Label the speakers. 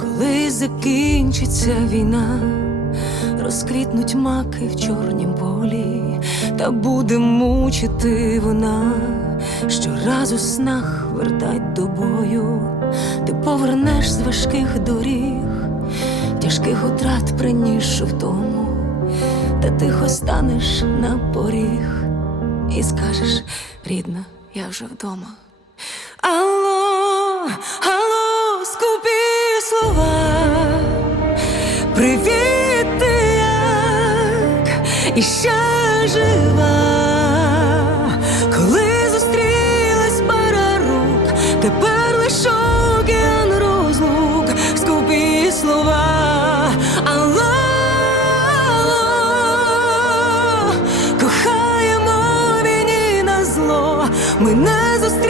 Speaker 1: Коли закінчиться війна, розквітнуть маки в чорнім полі, та буде мучити вона, щораз у снах вертать до бою, ти повернеш з важких доріг, тяжких утрат принісши вдому, та тихо станеш на поріг і скажеш, рідна, я вже вдома. слова, привіт ти як? І ще жива, коли зустрілась пара рук, тепер лише океан розлук, скупі слова, Алло, кохаємо війні на зло, ми не зустрілись.